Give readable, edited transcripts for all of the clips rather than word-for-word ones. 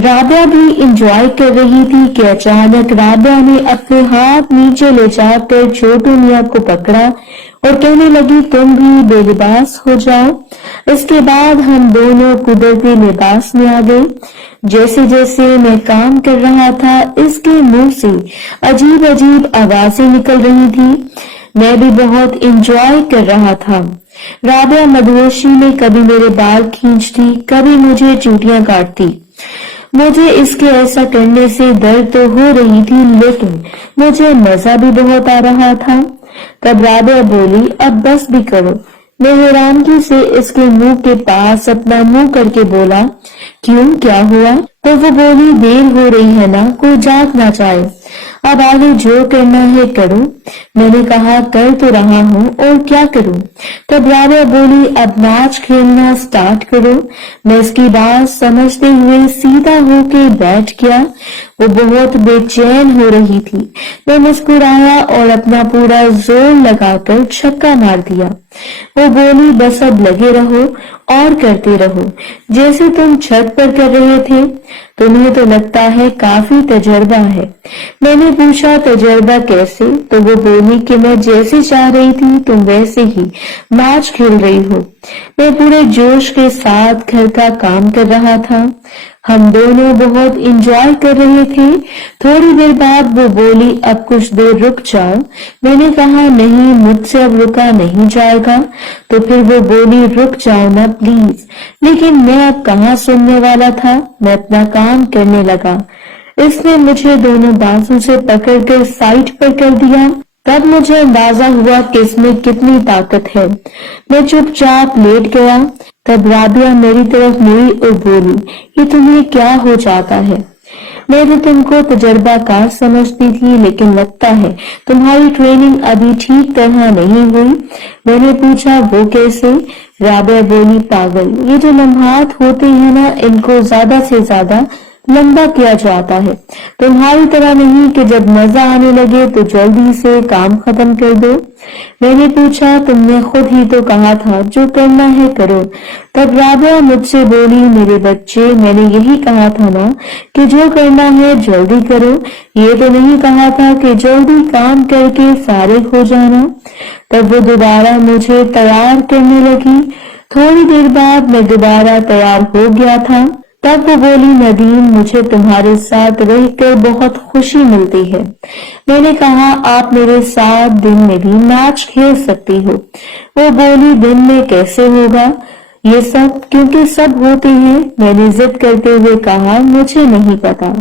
राबिया भी इंजॉय कर रही थी कि अचानक राबिया ने अपने हाथ नीचे ले जाकर छोटू मियां को पकड़ा और कहने लगी, तुम भी बेलिबास हो जाओ। इसके बाद हम दोनों कुदरती लिबास में आ गए। जैसे जैसे मैं काम कर रहा था, इसके मुंह से अजीब अजीब आवाजें निकल रही थी। मैं भी बहुत इंजॉय कर रहा था। राबिया मदहोशी में कभी मेरे बाल खींचती, कभी मुझे चूटियां काटती। मुझे इसके ऐसा करने से दर्द तो हो रही थी, लेकिन मुझे मजा भी बहुत आ रहा था। तब राबिया बोली, अब बस भी करो। मैं हैरानगी से इसके मुंह के पास अपना मुंह करके बोला, क्यों, क्या हुआ? तो वो बोली, देर हो रही है ना, कोई जाग ना जाए, अब आगे जो करना है करो। मैंने कहा, कर तो रहा हूँ, और क्या करूँ? तब राबिया बोली, अब मैच खेलना स्टार्ट करो। मैं इसकी बात समझते हुए सीधा होके बैठ गया। वो बहुत बेचैन हो रही थी। मैं मुस्कुराया और अपना पूरा जोर लगाकर छक्का मार दिया। वो बोली, बस अब लगे रहो और करते रहो, जैसे तुम छत पर कर रहे थे। तुम्हें तो लगता है काफी तजर्बा है। मैंने पूछा, तजर्बा कैसे? तो वो बोली कि मैं जैसे चाह रही थी तुम वैसे ही मैच खेल रही हो। मैं पूरे जोश के साथ घर का काम कर रहा था। हम दोनों बहुत इंजॉय कर रहे थे। थोड़ी देर बाद वो बोली, अब कुछ देर रुक जाओ। मैंने कहा, नहीं, मुझसे अब रुका नहीं जाएगा। तो फिर वो बोली, रुक जाओ ना प्लीज। लेकिन मैं अब कहाँ सुनने वाला था। मैं अपना काम करने लगा। इसने मुझे दोनों बाजू से पकड़कर साइड पर कर दिया। तब मुझे अंदाजा हुआ कि इसमें कितनी ताकत है। मैं चुपचाप लेट गया। तब राबिया मेरी तरफ मुड़ी और बोली, ये तुम्हें क्या हो जाता है? मैं तो तुमको तजर्बाकार समझती थी, लेकिन लगता है तुम्हारी ट्रेनिंग अभी ठीक तरह नहीं हुई। मैंने पूछा, वो कैसे? राबिया बोली, पागल, ये जो लम्हात होते हैं ना, इनको ज्यादा से ज्यादा लंबा किया जाता है। तुम्हारी तरह नहीं कि जब मजा आने लगे तो जल्दी से काम खत्म कर दो। मैंने पूछा, तुमने खुद ही तो कहा था जो करना है करो। तब राबिया मुझसे बोली, मेरे बच्चे, मैंने यही कहा था ना कि जो करना है जल्दी करो। ये तो नहीं कहा था कि जल्दी काम करके फारिग हो जाना। तब वो दोबारा मुझे तैयार करने लगी। थोड़ी देर बाद मैं दोबारा तैयार हो गया था। तब वो बोली, नदीम, मुझे तुम्हारे साथ रहकर बहुत खुशी मिलती है। मैंने कहा, आप मेरे साथ दिन में भी मैच खेल सकती हो। वो बोली, दिन में कैसे होगा ये सब? क्योंकि सब होते हैं। मैंने जिद करते हुए कहा, मुझे नहीं पता,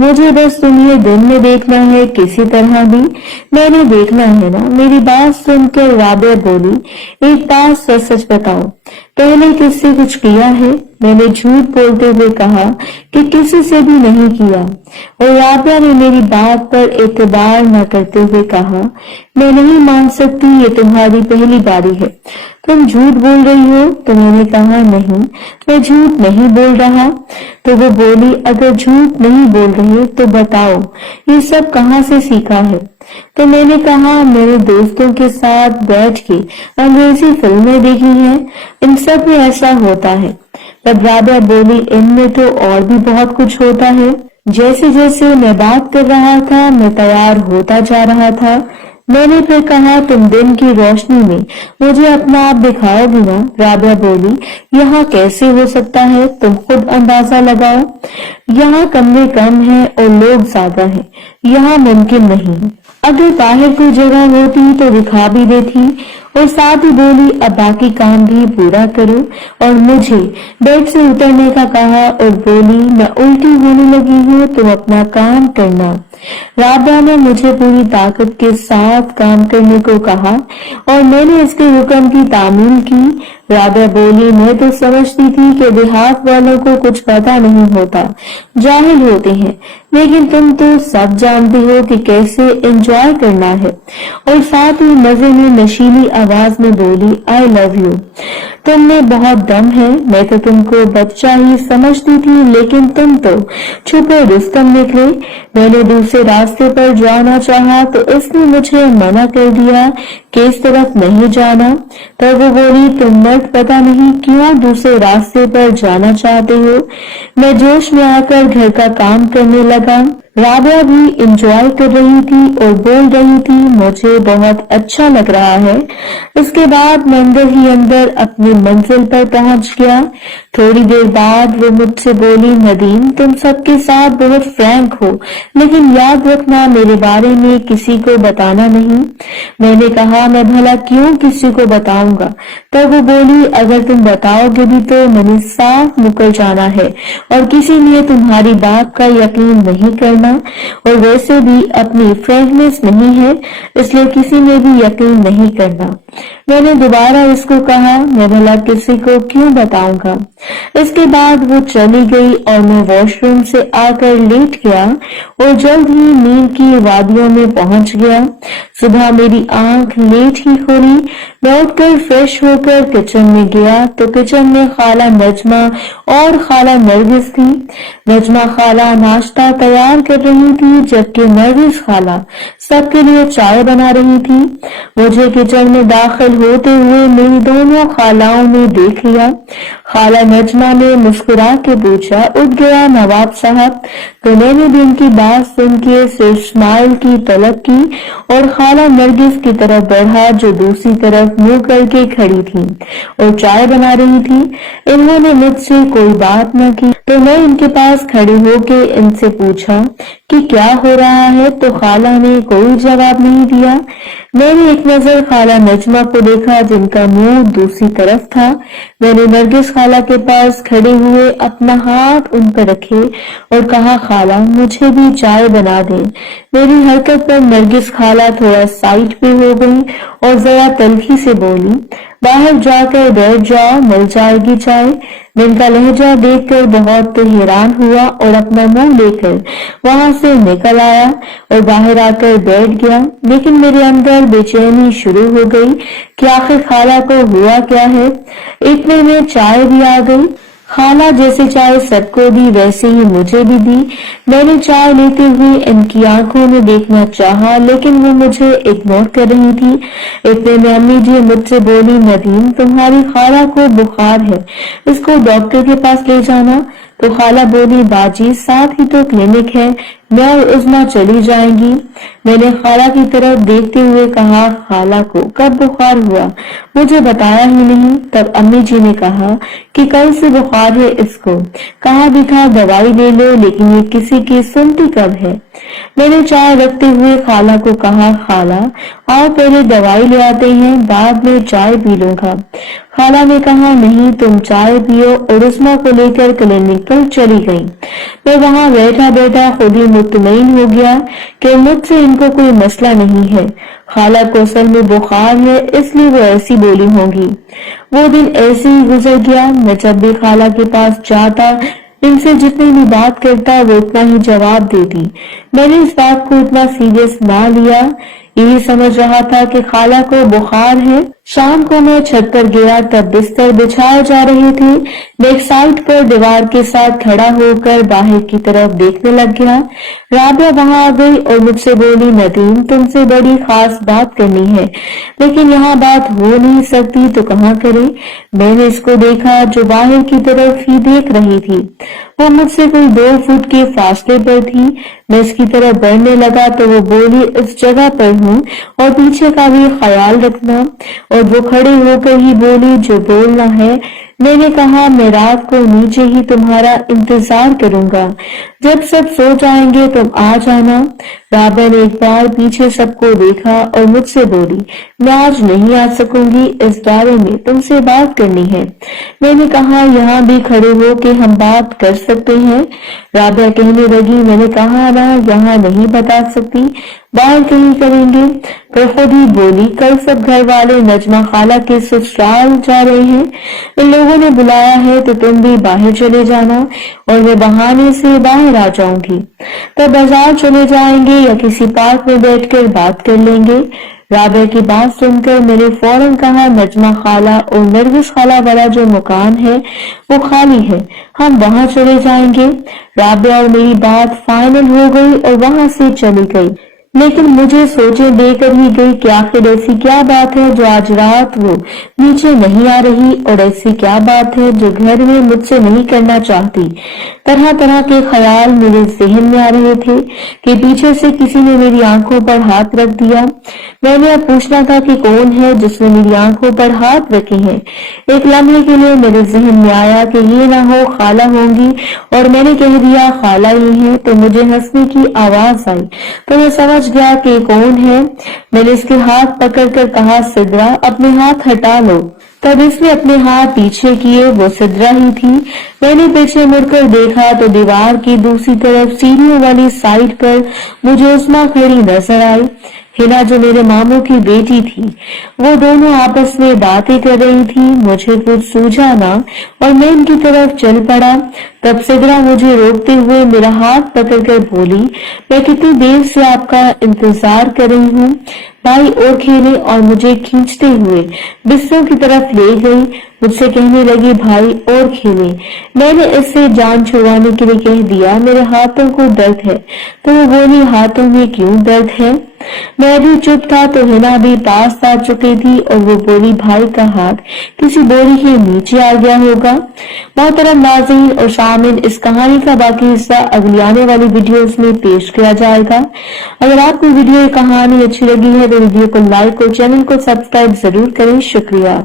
मुझे बस तुम्हें दिन में देखना है, किसी तरह भी मैंने देखना है ना। मेरी बात सुनकर राबिया बोली, एक बात सच सच बताओ, पहले किससे कुछ किया है? मैंने झूठ बोलते हुए कहा कि किसी से भी नहीं किया। और राबिया ने मेरी बात पर एतबार न करते हुए कहा, मैं नहीं मान सकती, ये तुम्हारी पहली बारी है, तुम झूठ बोल रही हो। तो मैंने कहा, नहीं, मैं झूठ नहीं बोल रहा। तो वो बोली, अगर झूठ नहीं बोल रहे तो बताओ ये सब कहाँ से सीखा है? तो मैंने कहा, मेरे दोस्तों के साथ बैठ के अंग्रेजी फिल्में देखी हैं, इन सब में ऐसा होता है। तब राबिया बोली, इनमें तो और भी बहुत कुछ होता है। जैसे जैसे मैं बात कर रहा था, मैं तैयार होता जा रहा था। मैंने फिर कहा, तुम दिन की रोशनी में मुझे अपना आप दिखाओगी ना? राबिया बोली, यहाँ कैसे हो सकता है, तुम खुद अंदाजा लगाओ। यहाँ कमरे कम हैं और लोग ज्यादा हैं, यहाँ मुमकिन नहीं। अगर बाहर कोई जगह होती तो दिखा भी देती। और साथ ही बोली, अब बाकी काम भी पूरा करो। और मुझे बेड से उतरने का कहा और बोली, मैं उल्टी होने लगी हूँ, तुम अपना काम करना। राबिया ने मुझे पूरी ताकत के साथ काम करने को कहा और मैंने इसके हुक्म की तामील की। राबिया बोली, मैं तो समझती थी कि देहात वालों को कुछ पता नहीं होता, जाहिल होते हैं, लेकिन तुम तो सब जानते हो कि कैसे एंजॉय करना है। और साथ ही मजे में नशीली आवाज में बोली, आई लव यू। तुम में बहुत दम है। मैं तो तुमको बच्चा ही समझती थी, लेकिन तुम तो छुपे रुस्तम निकले। मैंने दूसरे रास्ते पर जाना चाहा तो इसने मुझे मना कर दिया कि इस तरफ नहीं जाना। तब वो बोली, तुम मर्द पता नहीं क्यों दूसरे रास्ते पर जाना चाहते हो। मैं जोश में आकर घर का काम करने लगा। राबिया भी इंजॉय कर रही थी और बोल रही थी, मुझे बहुत अच्छा लग रहा है। इसके बाद मैं अंदर ही अंदर अपनी मंजिल पर पहुंच गया। थोड़ी देर बाद वो मुझसे बोली, नदीम तुम सबके साथ बहुत फ्रैंक हो, लेकिन याद रखना मेरे बारे में किसी को बताना नहीं। मैंने कहा, मैं भला क्यों किसी को बताऊंगा। तब वो बोली, अगर तुम बताओगे भी तो मैंने साफ मुकर जाना है और किसी ने तुम्हारी बात का यकीन नहीं करना, और वैसे भी अपनी फ्रेंकनेस नहीं है, इसलिए किसी ने भी यकीन नहीं करना। मैंने दोबारा इसको कहा, मैं भला किसी को क्यों बताऊंगा। इसके बाद वो चली गई और मैं वॉशरूम से आकर लेट गया और जल्द ही नींद की वादियों में पहुंच गया। सुबह मेरी आंख लेट ही खुली। मैं उठकर फ्रेश होकर किचन में गया तो किचन में खाला नजमा और खाला नरगिस थी। नजमा खाला नाश्ता तैयार कर रही थी, जबकि नरगिस खाला सबके लिए चाय बना रही थी। मुझे किचन में दाखिल होते हुए मेरी दोनों खालाओं ने देख लिया। खाला नजमा ने मुस्कुरा के पूछा, उठ गया नवाब साहब। तो मैंने भी उनकी बात सुन के सिर्फ स्माइल की तलब की और खाला नरगिस की तरफ बढ़ा, जो दूसरी तरफ मुंह करके खड़ी थी और चाय बना रही थी। इन्होंने मुझसे कोई बात न की तो मैं इनके पास खड़ी होके इनसे पूछा कि क्या हो रहा है, तो खाला ने कोई जवाब नहीं दिया। मैंने एक नजर खाला नजमा को देखा, जिनका मुंह दूसरी तरफ था। मैंने नरगिस खाला के पास खड़े हुए अपना हाथ उन पर रखे और कहा, खाला मुझे भी चाय बना दे। मेरी हरकत पर नरगिस खाला थोड़ा साइड पे हो गई और जरा तल्खी से बोली, बाहर जाकर बैठ जाओ, मिल जाएगी चाय। मैं इनका लहजा देखकर बहुत हैरान हुआ और अपना मुंह लेकर वहां से निकल आया और बाहर आकर बैठ गया। लेकिन मेरे अंदर बेचैनी शुरू हो गई कि आखिर खाला को हुआ क्या है। इतने में चाय भी आ गई। खाला जैसे चाय सबको दी वैसे ही मुझे भी दी। मैंने चाय लेते हुए इनकी आंखों में देखना चाहा, लेकिन वो मुझे इग्नोर कर रही थी। इतने में अम्मी जी मुझसे बोली, नदीम तुम्हारी खाला को बुखार है, इसको डॉक्टर के पास ले जाना। तो खाला बोली, बाजी साथ ही तो क्लिनिक है, मैं और उज़मा चली जाएंगी। मैंने खाला की तरफ देखते हुए कहा, खाला को कब बुखार हुआ, मुझे बताया ही नहीं। तब अम्मी जी ने कहा कि कल से बुखार है इसको, कहा भी था दवाई ले लो, लेकिन ये किसी की सुनती कब है। मैंने चाय रखते हुए खाला को कहा, खाला आओ पहले दवाई ले आते हैं, बाद में चाय पी लूंगा। खाला ने कहा, नहीं तुम चाय पियो, और उस्मा को लेकर क्लिनिक पर चली गई। मैं वहां बैठा बैठा खुद ही मुतमईन हो गया कि मुझसे इनको कोई मसला नहीं है। खाला को असल में बुखार है, इसलिए वो ऐसी बोली होंगी। वो दिन ऐसे ही गुजर गया। मैं जब भी खाला के पास जाता, इनसे जितनी भी बात करता, वो उतना ही जवाब देती। मैंने इस बात को इतना सीरियस ना लिया, यही समझ रहा था कि खाला को बुखार है। शाम को मैं छत पर गया, तब बिस्तर बिछाए जा रहे थे। मैं एक साइड पर दीवार के साथ खड़ा होकर बाहर की तरफ देखने लग गया। राबिया वहां आ गई और मुझसे बोली, नदीम तुमसे बड़ी खास बात करनी है, लेकिन यहाँ बात हो नहीं सकती तो कहाँ करें। मैंने इसको देखा जो बाहर की तरफ ही देख रही थी। वो मुझसे कोई 2 फुट के फासले पर थी। मैं इसकी तरफ बढ़ने लगा तो वो बोली, इस जगह पर हूँ और पीछे का भी ख्याल रखना। और वो खड़े होकर ही बोली, जो बोलना है। मैंने कहा, मैं रात को नीचे ही तुम्हारा इंतजार करूंगा, जब सब सो जाएंगे तुम आ जाना। राबिया ने एक बार पीछे सबको देखा और मुझसे बोली, मैं आज नहीं आ सकूंगी, इस बारे में तुमसे बात करनी है। मैंने कहा, यहाँ भी खड़े हो के हम बात कर सकते हैं। राबिया कहने लगी, मैंने कहा ना यहाँ नहीं बता सकती, बाहर कहीं करेंगे। पर खुद ही बोली, कल सब घर वाले नजमा खाला के ससुराल जा रहे हैं, इन लोगों ने बुलाया है तो तुम भी बाहर चले जाना और मैं बहाने से बाहर आ जाऊंगी। तब बाजार चले जाएंगे या किसी पार्क में बैठकर बात कर लेंगे। राबिया की बात सुनकर मैंने फौरन कहा, नजमा खाला और नरगिस खाला वाला जो मकान है वो खाली है, हम वहां चले जाएंगे। राबिया और मेरी बात फाइनल हो गई और वहां से चली गई। लेकिन मुझे सोचे देकर ही गई कि आखिर ऐसी क्या बात है जो आज रात वो नीचे नहीं आ रही, और ऐसी क्या बात है जो घर में मुझसे नहीं करना चाहती। तरह तरह के ख्याल मेरे जहन में आ रहे थे कि पीछे से किसी ने मेरी आंखों पर हाथ रख दिया। मैंने अब पूछना था कि कौन है जिसने मेरी आंखों पर हाथ रखे हैं। एक लम्हे के लिए मेरे जहन में आया कि ये ना हो खाला होंगी, और मैंने कह दिया खाला ही है, तो मुझे हंसने की आवाज आई। तो मैं समझ गया कि कौन है। मैंने इसके हाथ पकड़कर कहा, सिद्रा अपने हाथ हटा लो। तब इसने अपने हाथ पीछे किए, वो सिद्रा ही थी। मैंने पीछे मुड़कर देखा तो दीवार की दूसरी तरफ सीढ़ियों वाली साइड पर मुझे उस्मा खड़ी नजर आई। हिना जो मेरे मामू की बेटी थी, वो दोनों आपस में बातें कर रही थी। मुझे कुछ सूझा ना और मैं इनकी तरफ चल पड़ा। तब सिद्रा मुझे रोकते हुए मेरा हाथ पकड़कर बोली, मैं कितनी देर से आपका इंतजार कर रही हूँ। भाई और खेले, और मुझे खींचते हुए बिस्सों की तरफ ले गई। मुझसे कहने लगी, भाई और खेले। मैंने इससे जान छुड़वाने के लिए कह दिया, मेरे हाथों को दर्द है। तो वो बोली, हाथों में क्यों दर्द है? मैं भी चुप था तो हिना भी पास आ चुकी थी, और वो बोली, भाई का हाथ किसी बोरी के नीचे आ गया होगा। मोहतरम नाज़रीन और शामिल, इस कहानी का बाकी हिस्सा अगली आने वाली वीडियोस में पेश किया जाएगा। अगर आपको वीडियो कहानी अच्छी लगी है तो वीडियो को लाइक और चैनल को सब्सक्राइब जरूर करें। शुक्रिया।